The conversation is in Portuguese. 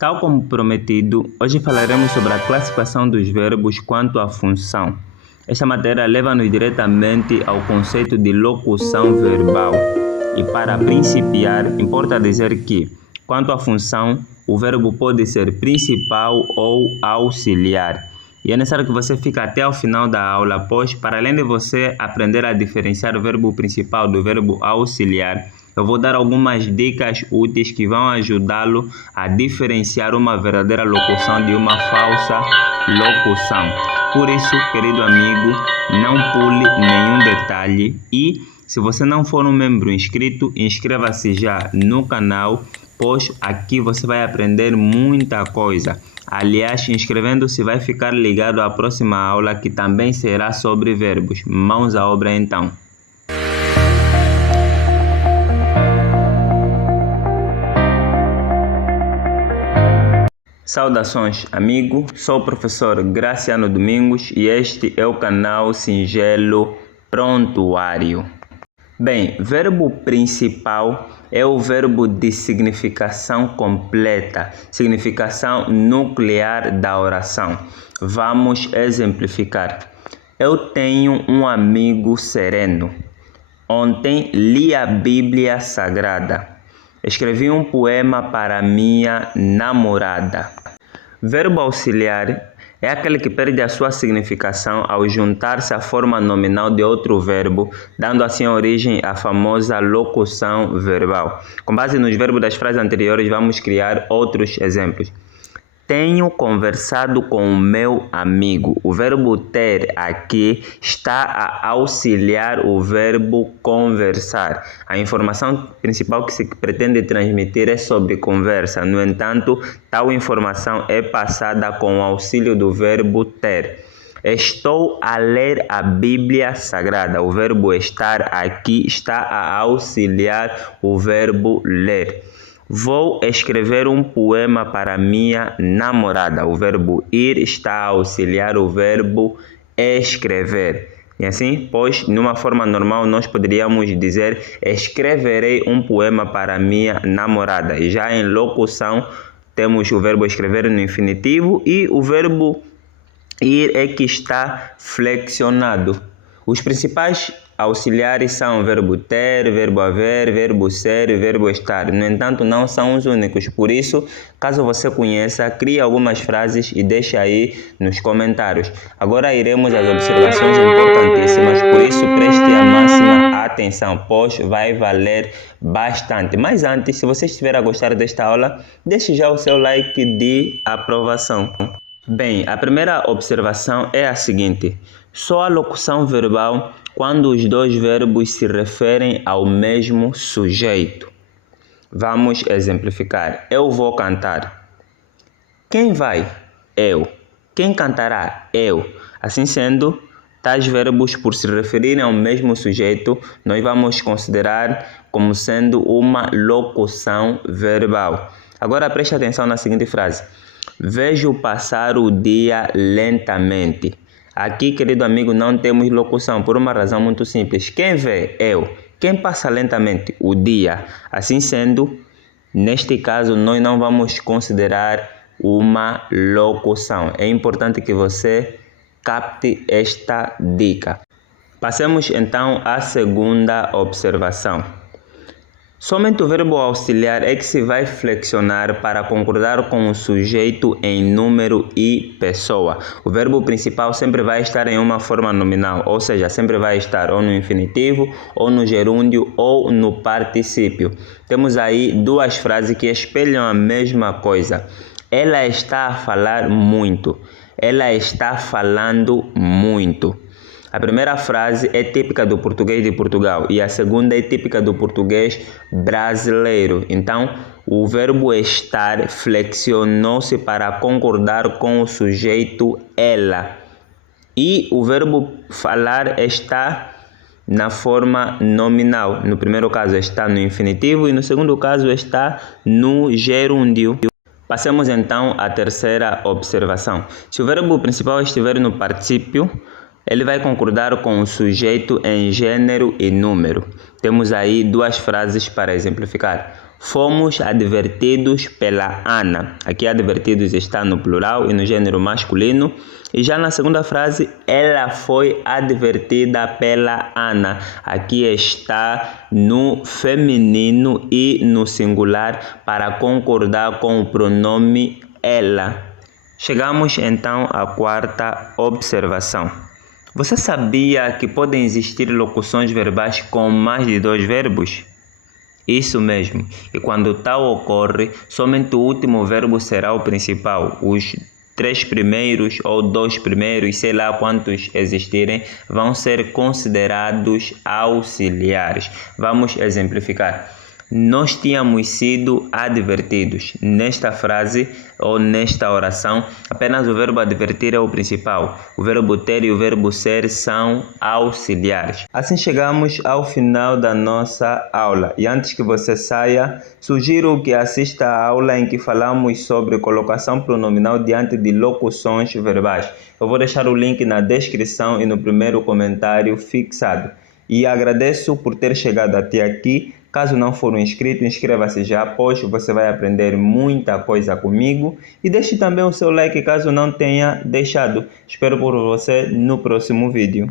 Tal como prometido, hoje falaremos sobre a classificação dos verbos quanto à função. Esta matéria leva-nos diretamente ao conceito de locução verbal. E para principiar, importa dizer que, quanto à função, o verbo pode ser principal ou auxiliar. E é necessário que você fique até o final da aula, pois, para além de você aprender a diferenciar o verbo principal do verbo auxiliar, eu vou dar algumas dicas úteis que vão ajudá-lo a diferenciar uma verdadeira locução de uma falsa locução. Por isso, querido amigo, não pule nenhum detalhe e, se você não for um membro inscrito, inscreva-se já no canal, pois aqui você vai aprender muita coisa. Aliás, inscrevendo-se vai ficar ligado à próxima aula que também será sobre verbos. Mãos à obra então. Saudações, amigo. Sou o professor Graciano Domingos e este é o canal Singelo Prontuário. Bem, verbo principal é o verbo de significação completa, significação nuclear da oração. Vamos exemplificar. Eu tenho um amigo sereno. Ontem li a Bíblia Sagrada. Escrevi um poema para minha namorada. Verbo auxiliar é aquele que perde a sua significação ao juntar-se à forma nominal de outro verbo, dando assim origem à famosa locução verbal. Com base nos verbos das frases anteriores, vamos criar outros exemplos. Tenho conversado com o meu amigo. O verbo ter aqui está a auxiliar o verbo conversar. A informação principal que se pretende transmitir é sobre conversa. No entanto, tal informação é passada com o auxílio do verbo ter. Estou a ler a Bíblia Sagrada. O verbo estar aqui está a auxiliar o verbo ler. Vou escrever um poema para minha namorada. O verbo ir está a auxiliar o verbo escrever. E assim, pois, numa forma normal, nós poderíamos dizer escreverei um poema para minha namorada. E já em locução, temos o verbo escrever no infinitivo e o verbo ir é que está flexionado. Os principais auxiliares são o verbo ter, verbo haver, verbo ser e verbo estar. No entanto, não são os únicos. Por isso, caso você conheça, crie algumas frases e deixe aí nos comentários. Agora iremos às observações importantíssimas, por isso preste a máxima atenção, pois vai valer bastante. Mas antes, se você estiver a gostar desta aula, deixe já o seu like de aprovação. Bem, a primeira observação é a seguinte: só a locução verbal quando os dois verbos se referem ao mesmo sujeito. Vamos exemplificar. Eu vou cantar. Quem vai? Eu. Quem cantará? Eu. Assim sendo, tais verbos, por se referirem ao mesmo sujeito, nós vamos considerar como sendo uma locução verbal. Agora preste atenção na seguinte frase. Vejo passar o dia lentamente. Aqui, querido amigo, não temos locução por uma razão muito simples. Quem vê? Eu. Quem passa lentamente? O dia. Assim sendo, neste caso, nós não vamos considerar uma locução. É importante que você capte esta dica. Passemos então à segunda observação. Somente o verbo auxiliar é que se vai flexionar para concordar com o sujeito em número e pessoa. O verbo principal sempre vai estar em uma forma nominal, ou seja, sempre vai estar ou no infinitivo, ou no gerúndio, ou no particípio. Temos aí duas frases que espelham a mesma coisa. Ela está a falar muito. Ela está falando muito. A primeira frase é típica do português de Portugal e a segunda é típica do português brasileiro. Então, o verbo estar flexionou-se para concordar com o sujeito ela. E o verbo falar está na forma nominal. No primeiro caso está no infinitivo e no segundo caso está no gerúndio. Passemos então à terceira observação. Se o verbo principal estiver no particípio, ele vai concordar com o sujeito em gênero e número. Temos aí duas frases para exemplificar. Fomos advertidos pela Ana. Aqui advertidos está no plural e no gênero masculino. E já na segunda frase, ela foi advertida pela Ana. Aqui está no feminino e no singular para concordar com o pronome ela. Chegamos então à quarta observação. Você sabia que podem existir locuções verbais com mais de 2 verbos? Isso mesmo, e quando tal ocorre, somente o último verbo será o principal. Os 3 primeiros ou 2 primeiros, sei lá quantos existirem, vão ser considerados auxiliares. Vamos exemplificar. Nós tínhamos sido advertidos. Nesta frase ou nesta oração, apenas o verbo advertir é o principal. O verbo ter e o verbo ser são auxiliares. Assim chegamos ao final da nossa aula. E antes que você saia, sugiro que assista a aula em que falamos sobre colocação pronominal diante de locuções verbais. Eu vou deixar o link na descrição e no primeiro comentário fixado. E agradeço por ter chegado até aqui. Caso não for um inscrito, inscreva-se já, pois você vai aprender muita coisa comigo. E deixe também o seu like caso não tenha deixado. Espero por você no próximo vídeo.